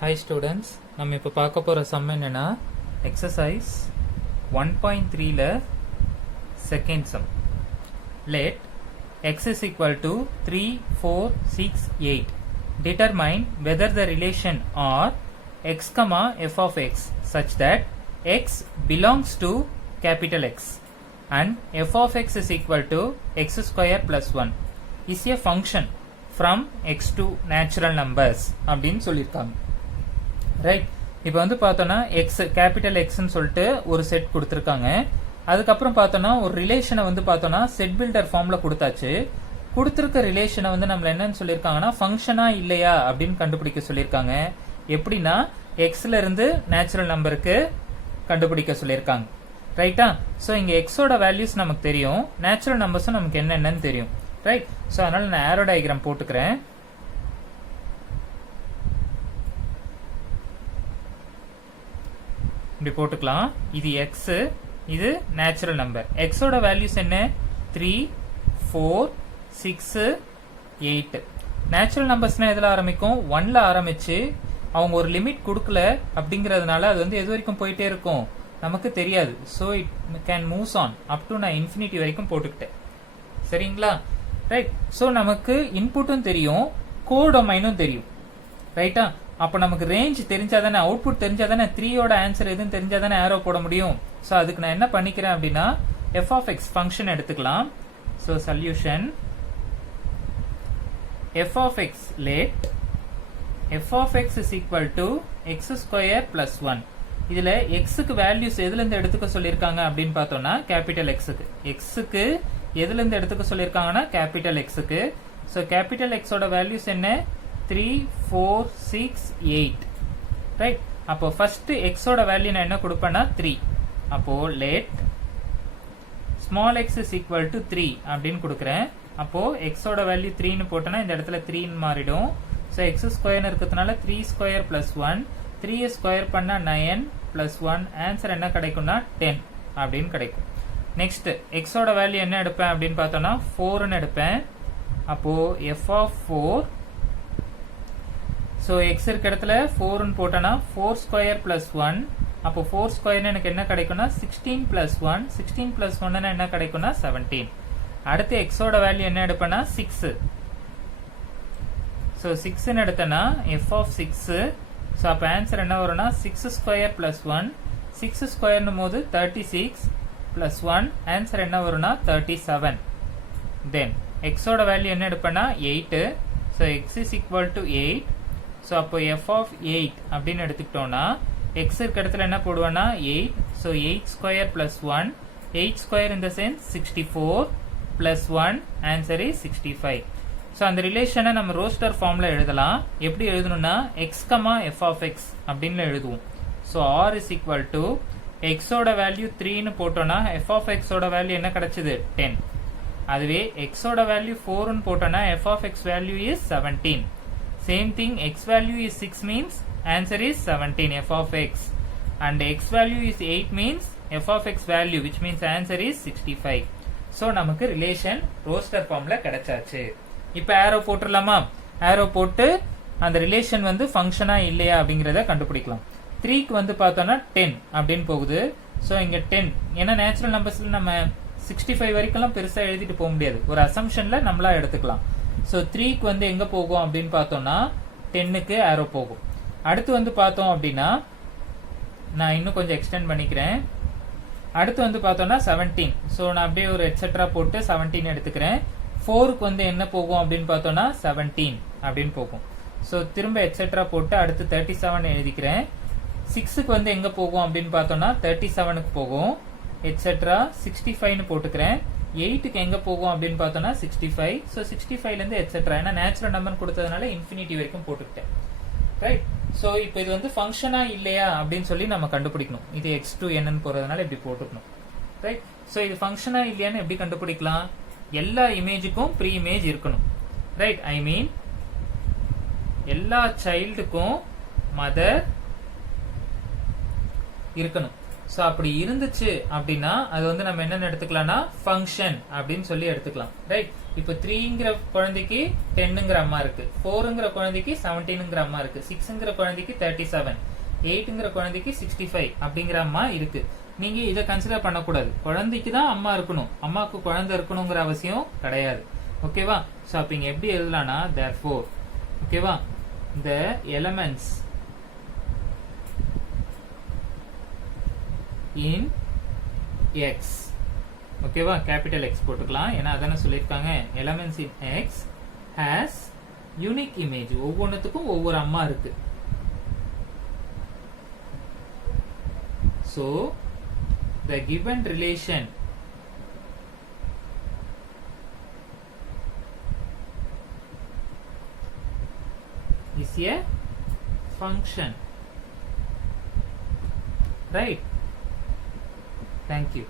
Hi students, நம்ம இப்போ பார்க்க போற சம் என்னன்னா exercise 1.3ல second sum. Let x is equal to 3, 4, 6, 8. Determine whether the relation are x comma f of x such that x belongs to capital X and f of x is equal to x square plus 1 is a function from x to natural numbers அப்படின்னு சொல்லியிருக்காங்க. Right, இப்போ வந்து பார்த்தோன்னா X capital எக்ஸ்ன்னு சொல்லிட்டு ஒரு set கொடுத்துருக்காங்க. அதுக்கப்புறம் பார்த்தோன்னா ஒரு ரிலேஷனை வந்து பார்த்தோன்னா செட் பில்டர் ஃபார்மில் கொடுத்தாச்சு. கொடுத்துருக்க ரிலேஷனை வந்து நம்மள என்னன்னு சொல்லியிருக்காங்கன்னா ஃபங்க்ஷனா இல்லையா அப்படின்னு கண்டுபிடிக்க சொல்லியிருக்காங்க. எப்படின்னா எக்ஸ்ல இருந்து நேச்சுரல் நம்பருக்கு கண்டுபிடிக்க சொல்லியிருக்காங்க. ரைட்டா? ஸோ இங்கே எக்ஸோட வேல்யூஸ் நமக்கு தெரியும், நேச்சுரல் நம்பர்ஸும் நமக்கு என்னென்னு தெரியும். ரைட், ஸோ அதனால நான் ஏரோ டயக்ராம் போட்டுக்கிறேன். இப்படி போட்டுக்கலாம். இது எக்ஸ், இது நேச்சுரல் நம்பர். எக்ஸோட வேல்யூஸ் என்ன? 3, 4, 6, 8. நேச்சுரல் நம்பர்ஸ்னா எதில் ஆரம்பிக்கும்? 1ல ஆரம்பிச்சு அவங்க ஒரு லிமிட் கொடுக்கல அப்படிங்கிறதுனால அது வந்து எது வரைக்கும் போயிட்டே இருக்கும் நமக்கு தெரியாது. So it can moves on up to நான் இன்ஃபினிட்டி வரைக்கும் போட்டுக்கிட்டேன். சரிங்களா? ரைட், ஸோ நமக்கு இன்புட்டும் தெரியும், கோடொமைனும் தெரியும். ரைட்டா? அப்போ நமக்கு ரேஞ்ச் தெரிஞ்சாதானே, அவுட்புட் தெரிஞ்சாதானே, 3யோட ஆன்சர் எதுன்னு தெரிஞ்சாதானே ஆரோ போட முடியும். ஸோ அதுக்கு நான் என்ன பண்ணிக்கிறேன் அப்படின்னா எஃப் ஆஃப் எக்ஸ் ஃபங்க்ஷன் எடுத்துக்கலாம். So solution F of X let F of X is equal to X square plus 1. இதுல எக்ஸுக்கு வேல்யூஸ் எதுல இருந்து எடுத்துக்க சொல்லியிருக்காங்க அப்படின்னு பார்த்தோம்னா கேபிட்டல் எக்ஸுக்கு. எக்ஸுக்கு எதுல இருந்து எடுத்துக்க சொல்லியிருக்காங்கன்னா கேபிட்டல் எக்ஸுக்கு. ஸோ கேபிட்டல் எக்ஸோட வேல்யூஸ் என்ன? 3, 4, 6, 8. ரைட், அப்போ ஃபர்ஸ்ட் எக்ஸோட வேல்யூ நான் என்ன கொடுப்பேன்னா 3. அப்போ let small X is equal to 3 அப்படின்னு கொடுக்குறேன். அப்போ எக்ஸோட வேல்யூ 3ன்னு போட்டோன்னா இந்த இடத்துல 3ன்னு மாறிடும். ஸோ எக்ஸ் ஸ்கொயர்னு இருக்கிறதுனால 3 ஸ்கொயர் பிளஸ் 1, 3 ஸ்கொயர் பண்ணா 9 பிளஸ் 1, ஆன்சர் என்ன கிடைக்கும்னா 10 அப்படின்னு கிடைக்கும். நெக்ஸ்ட் எக்ஸோட வேல்யூ என்ன எடுப்பேன் அப்படின்னு பார்த்தோம்னா 4ன்னு எடுப்பேன். அப்போ எஃப் ஆஃப் 4. ஸோ எக்ஸ் இருக்க இடத்துல 4ன்னு போட்டோன்னா 4 ஸ்கொயர் பிளஸ் 1. அப்போ 4 ஸ்கொயர்னு எனக்கு என்ன கிடைக்கும்னா 16 பிளஸ் 1. 16 பிளஸ் 1 என்ன கிடைக்கும்னா 17. அடுத்து எக்ஸோட வேல்யூ என்ன எடுப்பேன்னா 6. ஸோ 6ன்னு எடுத்தேன்னா எஃப் ஆஃப் 6. ஸோ அப்போ ஆன்சர் என்ன வரும்னா 6 ஸ்கொயர் பிளஸ் 1. 6 ஸ்கொயர்னும் போது 36 பிளஸ் 1, ஆன்சர் என்ன வரும்னா 37. தென் எக்ஸோட வேல்யூ என்ன எடுப்பேன்னா 8. So x is equal to 8. So அப்போ எஃப் ஆஃப் 8 அப்படின்னு எடுத்துக்கிட்டோம்னா எக்ஸ் இருக்க இடத்துல என்ன போடுவேன்னா 8. So 8 square plus 1. 8 square in the sense 64 plus 1, answer is 65. So அந்த ரிலேஷனை நம்ம ரோஸ்டர் ஃபார்ம்ல எழுதலாம். எப்படி எழுதணும்னா x comma f of x அப்படின்னு எழுதுவோம். So R is equal to எக்ஸோட வேல்யூ 3ன்னு போட்டோம்னா எஃப் ஆஃப் எக்ஸோட வேல்யூ என்ன கிடைச்சது? 10. அதுவே எக்ஸோட வேல்யூ 4ன்னு போட்டோம்னா F of X value is 17. Same thing, x value is 6 means answer is 17 f of x, and x value is 8 means f of x value, which means answer is 65. So நமக்கு relation roster ஃபார்ம்ல கிடைச்சாச்சு. இப்போ ஆரோ போட்டுடலாமா? ஆரோ போட்டு அந்த relation வந்து ஃபங்க்ஷனா இல்லையா அப்படிங்கிறத கண்டுபிடிக்கலாம். 3க்கு வந்து பார்த்தோம்னா 10 அப்படின்னு போகுது. ஸோ இங்க 10, ஏன்னா நேச்சுரல் நம்பர்ஸ்ல நம்ம 65 வரைக்கும் பெருசா எழுதிட்டு போக முடியாது, ஒரு அசம்ஷன்ல நம்மளா எடுத்துக்கலாம். ஸோ 3க்கு வந்து எங்க போகும் அப்படின்னு பார்த்தோம்னா 10க்கு ஆரோ போகும். அடுத்து வந்து பார்த்தோம் அப்படின்னா நான் இன்னும் கொஞ்சம் எக்ஸ்டெண்ட் பண்ணிக்கிறேன். அடுத்து வந்து பார்த்தோம்னா 17. ஸோ நான் அப்படியே ஒரு எட்ஸெட்ரா போட்டு 17 எடுத்துக்கிறேன். 4க்கு வந்து என்ன போகும் அப்படின்னு பார்த்தோம்னா 17 அப்படின்னு போகும். ஸோ திரும்ப எட்ஸெட்ரா போட்டு அடுத்து 37 எழுதிக்கிறேன். 6க்கு வந்து எங்க போகும் அப்படின்னு பார்த்தோம்னா 37க்கு போகும். எட்ஸெட்ரா 65ன்னு போட்டுக்கிறேன். 8க்கு எங்க போகும் அப்படின்னு பார்த்தோம்னா 65. ஸோ 65ல இருந்து எட்ஸெட்ரா, ஏன்னா நேச்சுரல் நம்பர் கொடுத்ததுனால இன்ஃபினிட்டி வரைக்கும் போட்டுக்கிட்டேன். ரைட், ஸோ இப்போ இது வந்து ஃபங்க்ஷனா இல்லையா அப்படின்னு சொல்லி நம்ம கண்டுபிடிக்கணும். இது x to n போறதுனால இப்படி போட்டுக்கணும். ரைட், ஸோ இது ஃபங்க்ஷனா இல்லையான்னு எப்படி கண்டுபிடிக்கலாம்? எல்லா இமேஜுக்கும் ப்ரீ இமேஜ் இருக்கணும். ரைட், ஐ மீன் எல்லா சைல்டுக்கும் மதர் இருக்கணும். ஸோ அப்படி இருந்துச்சு அப்படின்னா அது வந்து நம்ம என்னன்னு எடுத்துக்கலாம்னா ஃபங்க்ஷன் அப்படின்னு சொல்லி எடுத்துக்கலாம். ரைட், இப்போ 3ங்கிற குழந்தைக்கு 10ங்கிற அம்மா இருக்கு, 4ங்கிற குழந்தைக்கு 17ங்கிற அம்மா இருக்கு, 6ங்கிற குழந்தைக்கு 37, 8ங்கிற குழந்தைக்கு 65 அப்படிங்கிற அம்மா இருக்கு. நீங்க இதை கன்சிடர் பண்ணக்கூடாது. குழந்தைக்கு தான் அம்மா இருக்கணும், அம்மாவுக்கு குழந்தை இருக்கணுங்கிற அவசியம் கிடையாது. ஓகேவா? ஸோ அப்போ இங்க எப்படி எழுதலாம்னா therefore, ஓகேவா, the elements in x, ஓகேவா, கேபிட்டல் எக்ஸ் போட்டுக்கலாம், ஏன்னா அதானே சொல்லியிருக்காங்க. Elements in x has unique image, ஒவ்வொன்றுத்துக்கும் ஒவ்வொரு அம்மா இருக்கு. So the given relation is a function, right? Thank you.